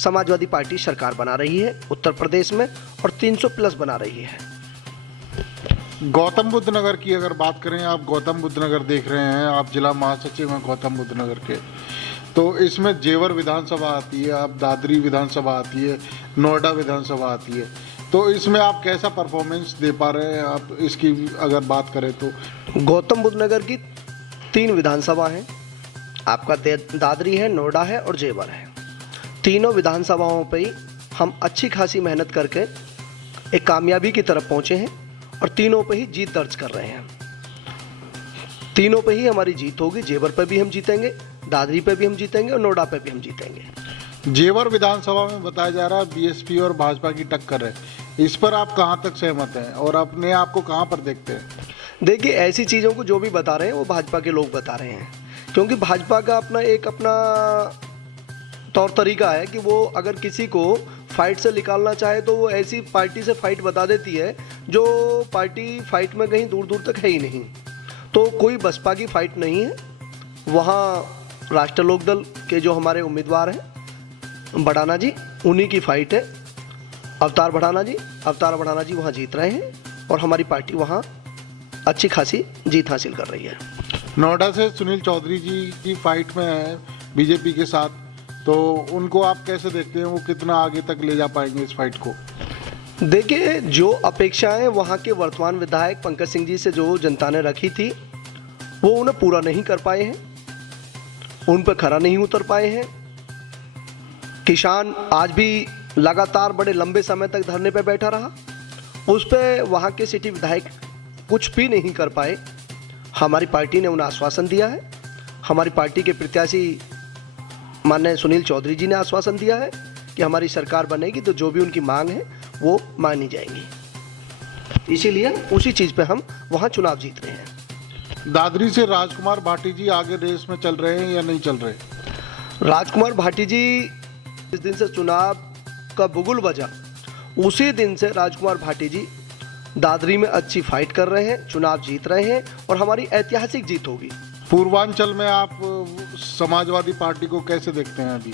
Samajwadi party सरकार बना रही है उत्तर प्रदेश में और 300 प्लस बना रही है। गौतम बुद्ध नगर की अगर बात करें, आप गौतम बुद्ध नगर देख रहे हैं, आप जिला महासचिव हैं गौतम बुद्ध नगर के, तो इसमें जेवर विधानसभा आती है, आप दादरी विधानसभा आती है, नोएडा विधानसभा आती है, तो इसमें आप कैसा परफॉर्मेंस दे पा रहे हैं? आप इसकी अगर बात करें तो गौतम बुद्ध नगर की 3 विधानसभा हैं, आपका दादरी है, नोएडा है और जेवर है। तीनों विधानसभाओं पे ही हम अच्छी खासी मेहनत करके एक कामयाबी की तरफ पहुंचे हैं और तीनों पे ही जीत दर्ज कर रहे हैं। तीनों पे ही हमारी जीत होगी। जेवर पे भी हम जीतेंगे, दादरी पे भी हम जीतेंगे और नोएडा पे भी हम जीतेंगे। जेवर विधानसभा में बताया जा रहा है बीएसपी और भाजपा की टक्कर है, इस पर आप कहां तक सहमत हैं और अपने आप को कहां पर देखते हैं? देखिए, ऐसी चीज़ों को जो भी बता रहे हैं वो भाजपा के लोग बता रहे हैं, क्योंकि भाजपा का अपना तौर तरीका है कि वो अगर किसी को फाइट से निकालना चाहे तो वो ऐसी पार्टी से फाइट बता देती है जो पार्टी फाइट में कहीं दूर दूर तक है ही नहीं। तो कोई बसपा की फाइट नहीं है, वहाँ राष्ट्रीय लोकदल के जो हमारे उम्मीदवार हैं भड़ाना जी, उन्हीं की फाइट है। अवतार भड़ाना जी वहाँ जीत रहे हैं और हमारी पार्टी वहाँ अच्छी खासी जीत हासिल कर रही है। नोएडा से सुनील चौधरी जी की फाइट में है बीजेपी के साथ, तो उनको आप कैसे देखते हैं? वो कितना आगे तक ले जा पाएंगे इस फाइट को? देखिए, जो अपेक्षाएं वहाँ के वर्तमान विधायक पंकज सिंह जी से जो जनता ने रखी थी वो उन्हें पूरा नहीं कर पाए हैं, उन पर खरा नहीं उतर पाए हैं। किसान आज भी लगातार बड़े लंबे समय तक धरने पर बैठा रहा, उस पर वहाँ के सिटी विधायक कुछ भी नहीं कर पाए। हमारी पार्टी ने उन्हें आश्वासन दिया है, हमारी पार्टी के प्रत्याशी माननीय सुनील चौधरी जी ने आश्वासन दिया है कि हमारी सरकार बनेगी तो जो भी उनकी मांग है वो मानी जाएंगी। इसीलिए उसी चीज़ पे हम वहाँ चुनाव जीत रहे हैं। दादरी से राजकुमार भाटी जी आगे रेस में चल रहे हैं या नहीं चल रहे? राजकुमार भाटी जी जिस दिन से चुनाव का बुगुल बजा उसी दिन से राजकुमार भाटी जी दादरी में अच्छी फाइट कर रहे हैं, चुनाव जीत रहे हैं और हमारी ऐतिहासिक जीत होगी। पूर्वांचल में आप समाजवादी पार्टी को कैसे देखते हैं अभी?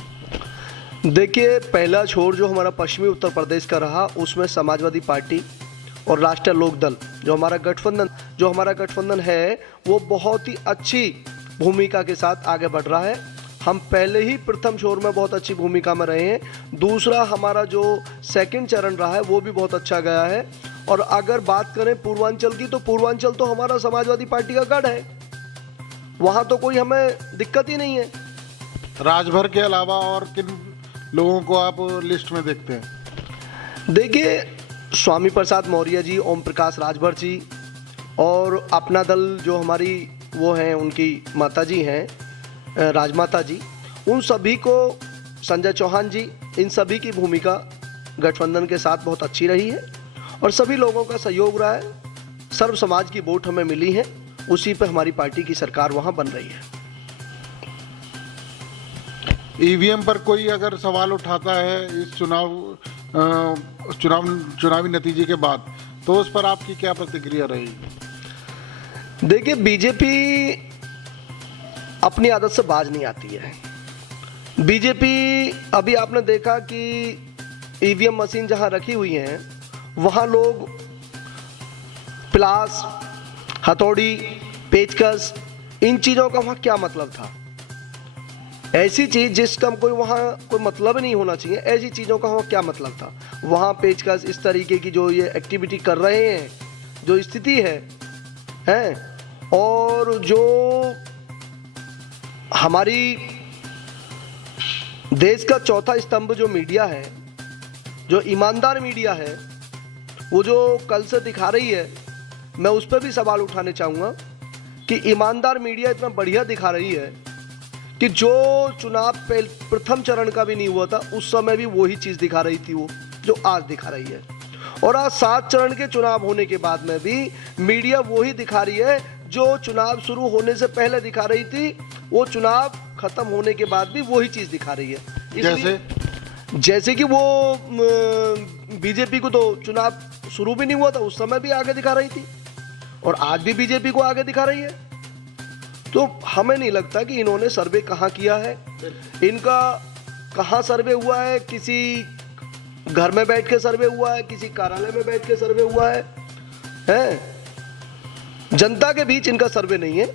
देखिए, पहला छोर जो हमारा पश्चिमी उत्तर प्रदेश का रहा उसमें समाजवादी पार्टी और राष्ट्रीय लोकदल जो हमारा गठबंधन है वो बहुत ही अच्छी भूमिका के साथ आगे बढ़ रहा है। हम पहले ही प्रथम छोर में बहुत अच्छी भूमिका में रहे हैं, दूसरा हमारा जो सेकंड चरण रहा है वो भी बहुत अच्छा गया है। और अगर बात करें पूर्वांचल की तो पूर्वांचल तो हमारा समाजवादी पार्टी का गढ़ है, वहाँ तो कोई हमें दिक्कत ही नहीं है। राजभर के अलावा और किन लोगों को आप लिस्ट में देखते हैं? देखिए, स्वामी प्रसाद मौर्य जी, ओम प्रकाश राजभर जी और अपना दल जो हमारी वो हैं उनकी माता जी हैं राजमाता जी, उन सभी को, संजय चौहान जी, इन सभी की भूमिका गठबंधन के साथ बहुत अच्छी रही है और सभी लोगों का सहयोग रहा है। सर्व समाज की वोट हमें मिली है, उसी पे हमारी पार्टी की सरकार वहाँ बन रही है। ईवीएम पर कोई अगर सवाल उठाता है इस चुनावी नतीजे के बाद, तो उस पर आपकी क्या प्रतिक्रिया रहेगी? देखिए, बीजेपी अपनी आदत से बाज नहीं आती है। बीजेपी अभी आपने देखा कि ईवीएम मशीन जहां रखी हुई हैं वहां लोग प्लास, हथौड़ी, पेचकस, इन चीज़ों का वहाँ क्या मतलब था? ऐसी चीज़ जिसका वहाँ कोई मतलब नहीं होना चाहिए, ऐसी चीज़ों का वहाँ क्या मतलब था? वहाँ पेचकस इस तरीके की जो ये एक्टिविटी कर रहे हैं, जो स्थिति है और जो हमारी देश का चौथा स्तंभ जो मीडिया है, जो ईमानदार मीडिया है, वो जो कल से दिखा रही है, मैं उस पर भी सवाल उठाने चाहूँगा कि ईमानदार मीडिया इतना बढ़िया दिखा रही है कि जो चुनाव प्रथम चरण का भी नहीं हुआ था उस समय भी वही चीज़ दिखा रही थी वो जो आज दिखा रही है। और आज 7 चरण के चुनाव होने के बाद में भी मीडिया वही दिखा रही है जो चुनाव शुरू होने से पहले दिखा रही थी, वो चुनाव खत्म होने के बाद भी वही चीज़ दिखा रही है। जैसे कि वो बीजेपी को तो चुनाव शुरू भी नहीं हुआ था उस समय भी आगे दिखा रही थी और आज भी बीजेपी को आगे दिखा रही है। तो हमें नहीं लगता कि इन्होंने सर्वे कहाँ किया है, इनका कहाँ सर्वे हुआ है, किसी घर में बैठ के सर्वे हुआ है, किसी कार्यालय में बैठ के सर्वे हुआ है, जनता के बीच इनका सर्वे नहीं है।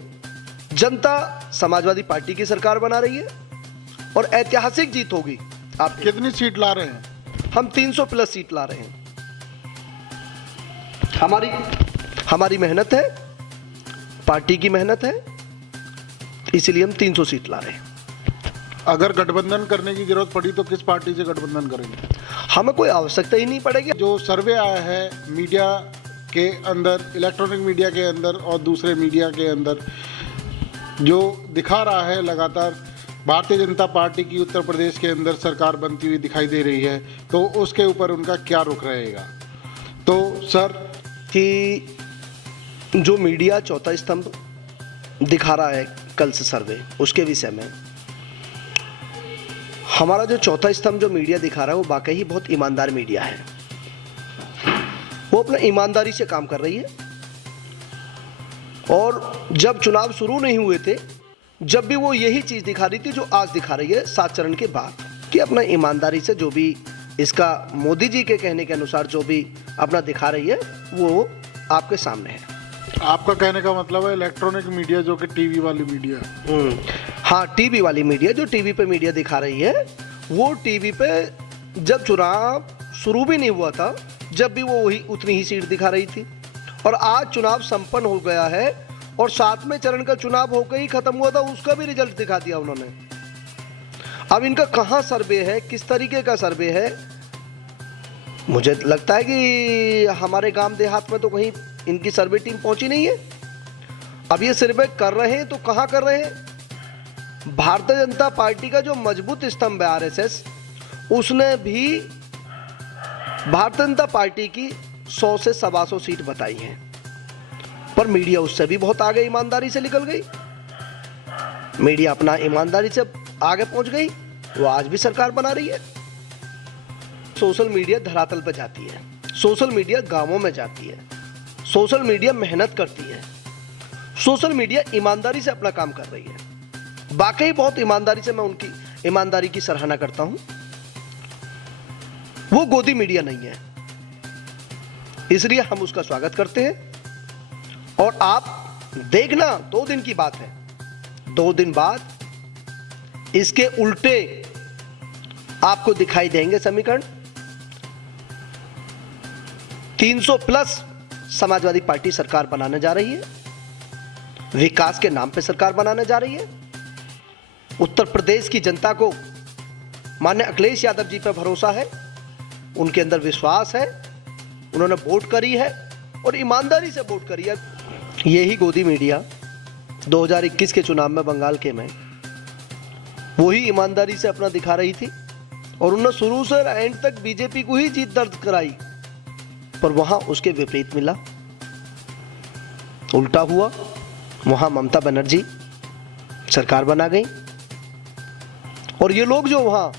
जनता समाजवादी पार्टी की सरकार बना रही है और ऐतिहासिक जीत होगी। आप कितनी सीट ला रहे हैं? हम 300 प्लस सीट ला रहे हैं। हमारी मेहनत है, पार्टी की मेहनत है, इसलिए हम 300 सीट ला रहे हैं। अगर गठबंधन करने की जरूरत पड़ी तो किस पार्टी से गठबंधन करेंगे? हमें कोई आवश्यकता ही नहीं पड़ेगी। जो सर्वे आया है मीडिया के अंदर, इलेक्ट्रॉनिक मीडिया के अंदर और दूसरे मीडिया के अंदर, जो दिखा रहा है लगातार भारतीय जनता पार्टी की उत्तर प्रदेश के अंदर सरकार बनती हुई दिखाई दे रही है, तो उसके ऊपर उनका क्या रुख रहेगा? तो सर, कि जो मीडिया चौथा स्तंभ दिखा रहा है कल से सर्वे, उसके विषय में हमारा जो चौथा स्तंभ जो मीडिया दिखा रहा है वो वाकई ही बहुत ईमानदार मीडिया है। वो अपना ईमानदारी से काम कर रही है। और जब चुनाव शुरू नहीं हुए थे, जब भी वो यही चीज दिखा रही थी जो आज दिखा रही है 7 चरण के बाद, कि अपना ईमानदारी से जो भी इसका मोदी जी के कहने के अनुसार जो भी अपना दिखा रही है वो आपके सामने है। आपका कहने का मतलब है इलेक्ट्रॉनिक मीडिया जो कि टीवी वाली मीडिया है। हाँ, टीवी वाली मीडिया, जो टीवी पे मीडिया दिखा रही है, वो टीवी पे जब चुनाव शुरू भी नहीं हुआ था, जब भी वो वही उतनी ही सीट दिखा रही थी। और आज चुनाव संपन्न हो गया है और 7वें चरण का चुनाव होकर ही खत्म हुआ था, उसका भी रिजल्ट दिखा दिया उन्होंने। अब इनका कहाँ सर्वे है, किस तरीके का सर्वे है? मुझे लगता है कि हमारे गांव देहात में तो कहीं इनकी सर्वे टीम पहुंची नहीं है। अब ये सर्वे कर रहे हैं तो कहाँ कर रहे हैं? भारतीय जनता पार्टी का जो मजबूत स्तंभ है आरएसएस, उसने भी भारतीय जनता पार्टी की 100 से 125 सीट बताई हैं, पर मीडिया उससे भी बहुत आगे ईमानदारी से निकल गई। मीडिया अपना ईमानदारी से आगे पहुंच गई, वो आज भी सरकार बना रही है। सोशल मीडिया धरातल पर जाती है, सोशल मीडिया गांवों में जाती है, सोशल मीडिया मेहनत करती है, सोशल मीडिया ईमानदारी से अपना काम कर रही है। वाकई बहुत ईमानदारी से मैं उनकी ईमानदारी की सराहना करता हूं। वो गोदी मीडिया नहीं है, इसलिए हम उसका स्वागत करते हैं। और आप देखना, 2 दिन की बात है, 2 दिन बाद इसके उल्टे आपको दिखाई देंगे समीकरण। 300 प्लस समाजवादी पार्टी सरकार बनाने जा रही है, विकास के नाम पे सरकार बनाने जा रही है। उत्तर प्रदेश की जनता को माननीय अखिलेश यादव जी पर भरोसा है, उनके अंदर विश्वास है, उन्होंने वोट करी है और ईमानदारी से वोट करी है। यही गोदी मीडिया 2021 के चुनाव में बंगाल के में वही ईमानदारी से अपना दिखा रही थी और उन्होंने शुरू से एंड तक बीजेपी को ही जीत दर्ज कराई, पर वहां उसके विपरीत मिला, उल्टा हुआ। वहां ममता बनर्जी सरकार बना गई और ये लोग जो वहां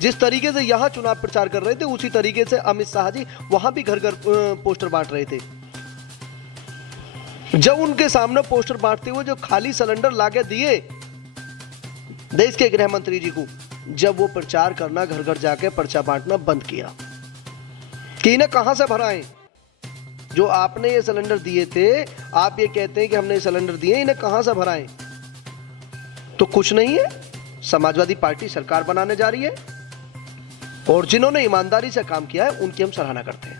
जिस तरीके से यहां चुनाव प्रचार कर रहे थे, उसी तरीके से अमित शाह जी वहां भी घर घर पोस्टर बांट रहे थे। जब उनके सामने पोस्टर बांटते हुए जो खाली सिलेंडर लाके दिए देश के गृह मंत्री जी को, जब वो प्रचार करना, घर घर जाके पर्चा बांटना बंद किया कि इन्हें कहां से भराएं, जो आपने ये सिलेंडर दिए थे, आप ये कहते हैं कि हमने ये सिलेंडर दिए, इन्हें कहां से भराएं? तो कुछ नहीं है, समाजवादी पार्टी सरकार बनाने जा रही है और जिन्होंने ईमानदारी से काम किया है उनकी हम सराहना करते हैं।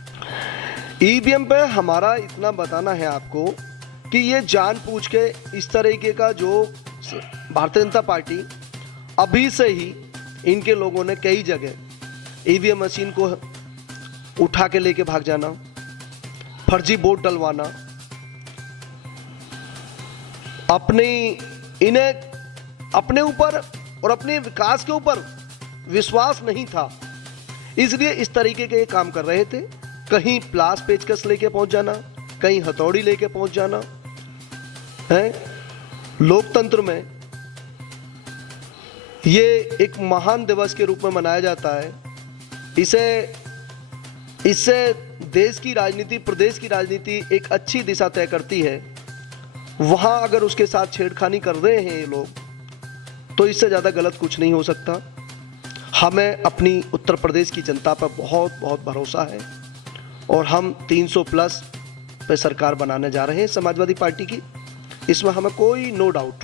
ईवीएम पे हमारा इतना बताना है आपको कि ये जानबूझ के इस तरीके का जो भारतीय जनता पार्टी अभी से ही इनके लोगों ने कई जगह ईवीएम मशीन को उठा के लेके भाग जाना, फर्जी वोट डलवाना, इन्हें अपने ऊपर और अपने विकास के ऊपर विश्वास नहीं था, इसलिए इस तरीके के काम कर रहे थे। कहीं प्लास पेचकस लेके पहुंच जाना, कहीं हथौड़ी लेके पहुंच जाना है। लोकतंत्र में ये एक महान दिवस के रूप में मनाया जाता है। इससे देश की राजनीति, प्रदेश की राजनीति एक अच्छी दिशा तय करती है। वहां अगर उसके साथ छेड़खानी कर रहे हैं ये लोग, तो इससे ज्यादा गलत कुछ नहीं हो सकता। हमें अपनी उत्तर प्रदेश की जनता पर बहुत बहुत भरोसा है और हम 300 प्लस पे सरकार बनाने जा रहे हैं समाजवादी पार्टी की, इसमें हमें कोई नो डाउट